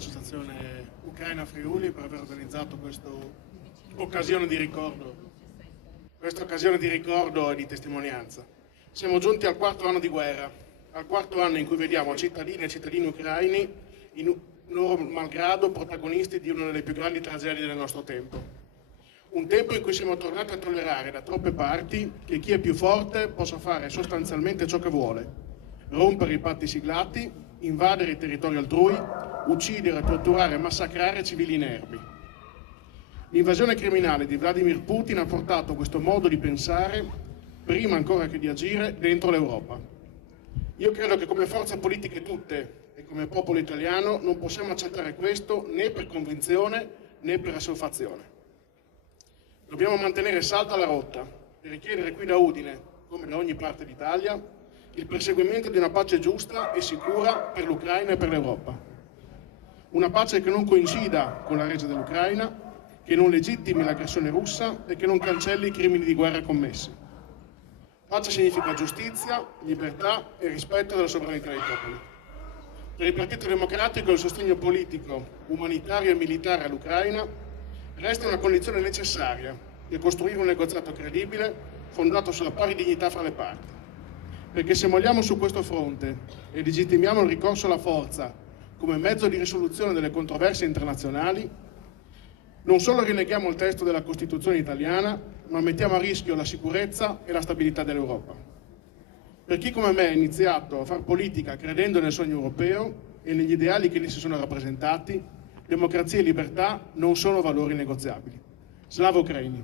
dell'Associazione Ucraina Friuli per aver organizzato questa occasione di ricordo e di testimonianza. Siamo giunti al 4° anno di guerra, al 4° anno in cui vediamo cittadini e cittadini ucraini, in loro malgrado, protagonisti di una delle più grandi tragedie del nostro tempo. Un tempo in cui siamo tornati a tollerare da troppe parti che chi è più forte possa fare sostanzialmente ciò che vuole: rompere i patti siglati, invadere i territori altrui, uccidere, torturare e massacrare civili inermi. L'invasione criminale di Vladimir Putin ha portato questo modo di pensare, prima ancora che di agire, dentro l'Europa. Io credo che come forze politiche tutte e come popolo italiano non possiamo accettare questo né per convinzione né per assuefazione. Dobbiamo mantenere salda la rotta e richiedere qui da Udine, come da ogni parte d'Italia, il perseguimento di una pace giusta e sicura per l'Ucraina e per l'Europa. Una pace che non coincida con la resa dell'Ucraina, che non legittimi l'aggressione russa e che non cancelli i crimini di guerra commessi. Pace significa giustizia, libertà e rispetto della sovranità dei popoli. Per il Partito Democratico il sostegno politico, umanitario e militare all'Ucraina resta una condizione necessaria per costruire un negoziato credibile fondato sulla pari dignità fra le parti. Perché se molliamo su questo fronte e legittimiamo il ricorso alla forza come mezzo di risoluzione delle controversie internazionali, non solo rinneghiamo il testo della Costituzione italiana, ma mettiamo a rischio la sicurezza e la stabilità dell'Europa. Per chi come me ha iniziato a far politica credendo nel sogno europeo e negli ideali che lì si sono rappresentati, democrazia e libertà non sono valori negoziabili. Slava Ucraini!